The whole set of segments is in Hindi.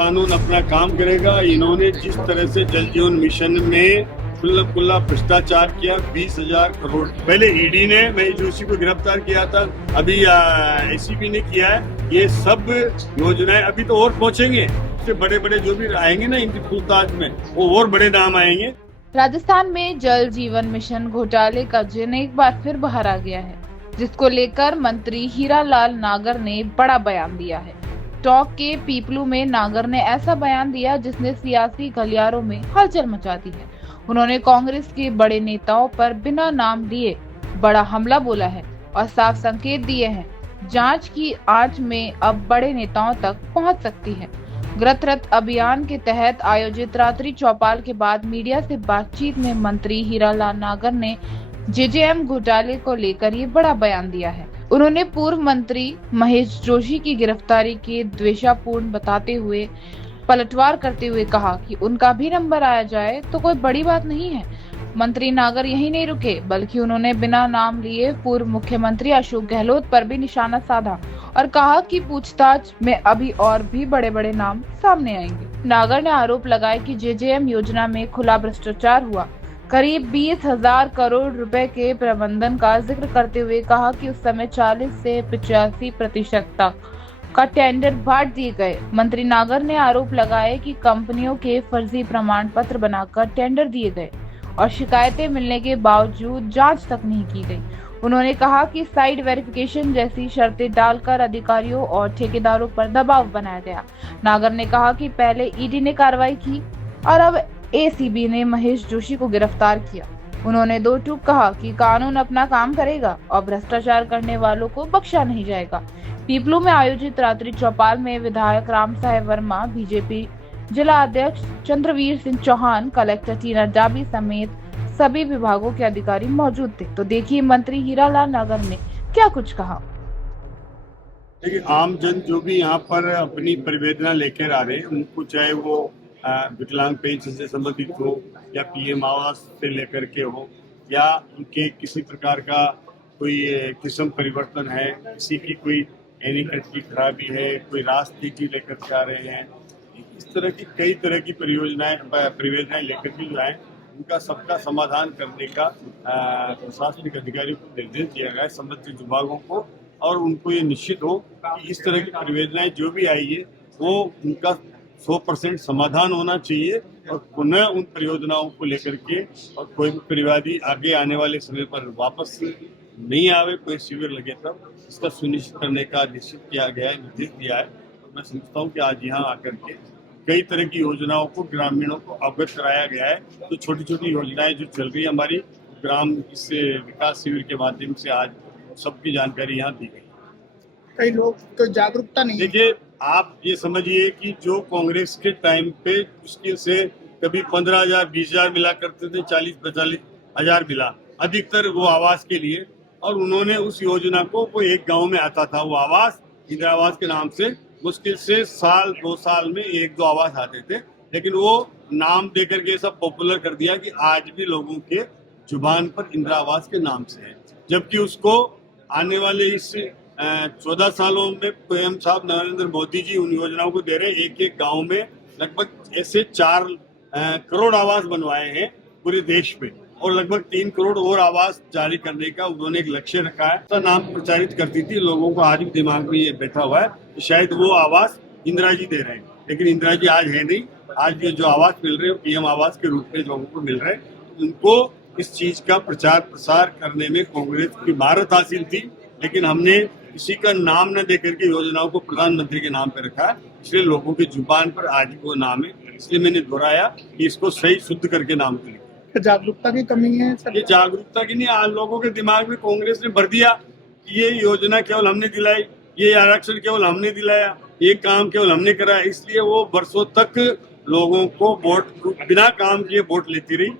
कानून अपना काम करेगा। इन्होंने जिस तरह से जल जीवन मिशन में खुल्ला भ्रष्टाचार किया, 20,000 करोड़, पहले ईडी ने महेश जोशी को गिरफ्तार किया था, अभी एसीबी ने किया है। ये सब योजनाएं अभी तो और पहुंचेंगे, उससे बड़े बड़े जो भी आएंगे ना इनकी पूछताछ में, वो और बड़े नाम आएंगे। राजस्थान में जल जीवन मिशन घोटाले का जिन एक बार फिर बाहर आ गया है, जिसको लेकर मंत्री हीरालाल नागर ने बड़ा बयान दिया है। टॉक के पीपलू में नागर ने ऐसा बयान दिया जिसने सियासी गलियारों में हलचल मचा दी है। उन्होंने कांग्रेस के बड़े नेताओं पर बिना नाम लिए बड़ा हमला बोला है और साफ संकेत दिए हैं जांच की आंच में अब बड़े नेताओं तक पहुंच सकती है। गृह रथ अभियान के तहत आयोजित रात्रि चौपाल के बाद मीडिया से बातचीत में मंत्री हीरालाल नागर ने जेजेएम घोटाले को लेकर ये बड़ा बयान दिया है। उन्होंने पूर्व मंत्री महेश जोशी की गिरफ्तारी के द्वेषापूर्ण बताते हुए पलटवार करते हुए कहा कि उनका भी नंबर आया जाए तो कोई बड़ी बात नहीं है। मंत्री नागर यही नहीं रुके, बल्कि उन्होंने बिना नाम लिए पूर्व मुख्यमंत्री अशोक गहलोत पर भी निशाना साधा और कहा कि पूछताछ में अभी और भी बड़े बड़े नाम सामने आएंगे। नागर ने आरोप लगाया कि जेजेएम योजना में खुला भ्रष्टाचार हुआ। करीब 20,000 करोड़ रुपए के प्रबंधन का जिक्र करते हुए कहा कि उस समय 40 से 85% तक का टेंडर बांट दिए गए। मंत्री नागर ने आरोप लगाए कि कंपनियों के फर्जी प्रमाण पत्र बनाकर टेंडर दिए गए और शिकायतें मिलने के बावजूद जांच तक नहीं की गई। उन्होंने कहा कि साइट वेरिफिकेशन जैसी शर्तें डालकर अधिकारियों और ठेकेदारों पर दबाव बनाया गया। नागर ने कहा कि पहले ईडी ने कार्रवाई की और अब एसीबी ने महेश जोशी को गिरफ्तार किया। उन्होंने दो टूक कहा कि कानून अपना काम करेगा और भ्रष्टाचार करने वालों को बख्शा नहीं जाएगा। पीपलू में आयोजित रात्रि चौपाल में विधायक राम साहेब वर्मा, बीजेपी जिला अध्यक्ष चंद्रवीर सिंह चौहान, कलेक्टर टीना जाबी समेत सभी विभागों के अधिकारी मौजूद थे। तो देखिए मंत्री हीरालाल नागर ने क्या कुछ कहा। देखिए, आम जन जो भी यहाँ पर अपनी परिवेदना लेकर आ रहे हैं, उनको चाहे वो विकलांग पेंशन से संबंधित हो या पीएम आवास से लेकर के हो या उनके किसी प्रकार का कोई किस्म परिवर्तन है, किसी की कोई एनीकट की खराबी है, कोई रास्ते की लेकर के आ रहे हैं, इस तरह की कई तरह की परियोजनाएं लेकर के जो है उनका सबका समाधान करने का प्रशासनिक अधिकारियों को निर्देश दिया गया है, संबंधित विभागों को, और उनको ये निश्चित हो कि इस तरह की परियोजनाएं जो भी आई है वो उनका 100% समाधान होना चाहिए और पुनः उन परियोजनाओं को लेकर के और कोई भी परिवादी आगे आने वाले समय पर वापस नहीं आवे, कोई शिविर लगे तब इसका सुनिश्चित करने का निश्चित किया गया है, निर्देश दिया है। और मैं समझता हूँ कि आज यहाँ आकर के कई तरह की योजनाओं को ग्रामीणों को अवगत कराया गया है। तो छोटी छोटी योजनाएं जो चल रही है हमारी ग्राम इस विकास शिविर के माध्यम से आज सबकी जानकारी यहाँ दी गई। कई लोग तो जागरूकता नहीं। देखिए, आप ये समझिए कि जो कांग्रेस के टाइम पे मुश्किल से कभी 15,000 20,000 मिला करते थे, 40-45 हजार मिला अधिकतर वो आवास के लिए, और उन्होंने उस योजना को वो एक गांव में आता था वो आवास, इंदिरा आवास के नाम से, मुश्किल से साल 2 साल में 1-2 आवास आते थे, लेकिन वो नाम देकर के सब पॉपुलर कर दिया कि आज भी लोगों के जुबान पर इंदिरा आवास के नाम से है, जबकि उसको आने वाले इस 14 सालों में पीएम साहब नरेंद्र मोदी जी उन योजनाओं को दे रहे हैं। एक नाम में लगभग ऐसे 4 करोड़ आवास बनवाए हैं पूरे देश में, और लगभग 3 करोड़ और आवास जारी करने का उन्होंने एक लक्ष्य रखा है। तो नाम प्रचारित करती थी, लोगों को आज भी दिमाग में ये बैठा हुआ है कि शायद वो आवास इंदिरा जी दे रहे हैं, लेकिन इंदिरा जी आज है नहीं। आज ये जो आवास मिल रहे हैं पीएम आवास के रूप में लोगों को मिल रहे हैं। उनको इस चीज का प्रचार प्रसार करने में कांग्रेस की महारत हासिल थी, लेकिन हमने किसी का नाम न देकर के योजनाओं को प्रधानमंत्री के नाम पे रखा है, इसलिए लोगों की जुबान पर आज वो नाम है। इसलिए मैंने दोहराया कि इसको सही शुद्ध करके नाम को लिखा। जागरूकता की कमी है सर। ये जागरूकता की नहीं, आज लोगों के दिमाग में कांग्रेस ने भर दिया कि ये योजना केवल हमने दिलाई, ये आरक्षण केवल हमने दिलाया, ये काम केवल हमने कराया, इसलिए वो वर्षों तक लोगों को वोट बिना काम किए वोट लेती रही।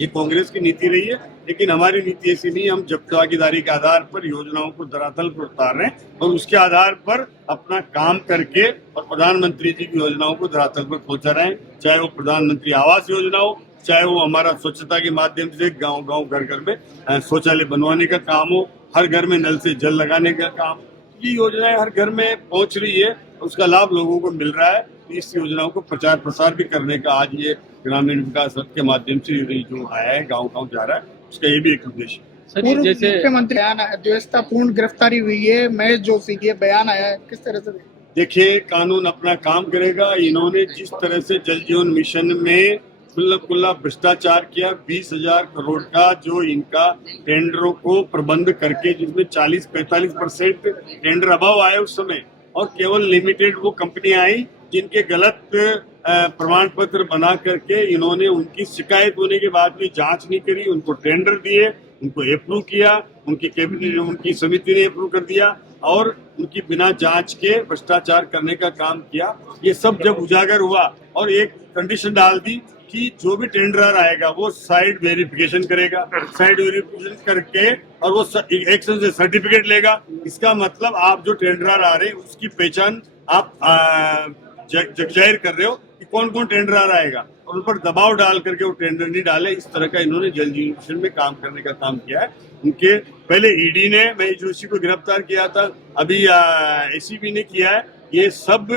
ये कांग्रेस की नीति रही है, लेकिन हमारी नीति ऐसी नहीं। हम जब भागीदारी के आधार पर योजनाओं को धरातल पर उतार रहे हैं और उसके आधार पर अपना काम करके और प्रधानमंत्री जी की योजनाओं को धरातल पर पहुंचा रहे हैं, चाहे वो प्रधानमंत्री आवास योजना हो, चाहे वो हमारा स्वच्छता के माध्यम से गांव-गांव घर-घर में शौचालय बनवाने का काम हो, हर घर में नल से जल लगाने का काम। ये योजनाएं हर घर में पहुंच रही है, उसका लाभ लोगों को मिल रहा है, इस योजनाओं को प्रचार प्रसार भी करने का आज ये ग्रामीण विकास रथ के माध्यम से ये जो आया है, गाँव जा रहा है, उसका ये भी एक उद्देश्य है। सर पूर्व जैसे मुख्यमंत्री बयान आया, द्वेषतापूर्ण गिरफ्तारी हुई है महेश जोशी की, ये बयान आया है, किस तरह से? देखिए, कानून अपना काम करेगा। इन्होंने जिस तरह से जल जीवन मिशन में खुल्ला भ्रष्टाचार किया, 20,000 करोड़ का जो इनका टेंडरों को प्रबंध करके, जिसमें 40-45% टेंडर अभाव आए उस समय, और केवल लिमिटेड वो कंपनियां आई जिनके गलत प्रमाण पत्र बना करके इन्होंने उनकी शिकायत होने के बाद भी जांच नहीं करी, उनको टेंडर दिए, उनको अप्रूव किया, उनकी कैबिनेट उनकी समिति ने अप्रूव कर दिया और उनकी बिना जांच के भ्रष्टाचार करने का काम किया। ये सब जब उजागर हुआ और एक कंडीशन डाल दी कि जो भी टेंडरर आएगा वो साइड वेरिफिकेशन करेगा, साइड वेरिफिकेशन करके और वो एक्शन से सर्टिफिकेट लेगा। इसका मतलब आप जो टेंडरर आ रहे हैं उसकी पहचान आप जाहिर कर रहे हो कि कौन कौन टेंडरर आएगा, और उन पर दबाव डाल करके वो टेंडर नहीं डाले। इस तरह का इन्होंने जल जीवन मिशन में काम करने का काम किया है। उनके पहले ईडी ने महेश जोशी को गिरफ्तार किया था, अभी एसीबी ने किया है। ये सब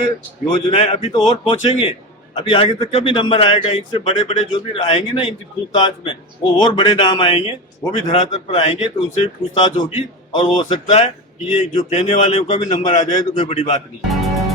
योजनाएं अभी तो और पहुंचेंगे, अभी आगे तक का भी नंबर आएगा। इनसे बड़े बड़े जो भी आएंगे ना इनकी पूछताछ में, वो और बड़े नाम आएंगे, वो भी धरातल पर आएंगे, तो उनसे पूछताछ होगी और हो सकता है कि ये जो कहने वाले का भी नंबर आ जाए तो कोई बड़ी बात नहीं है।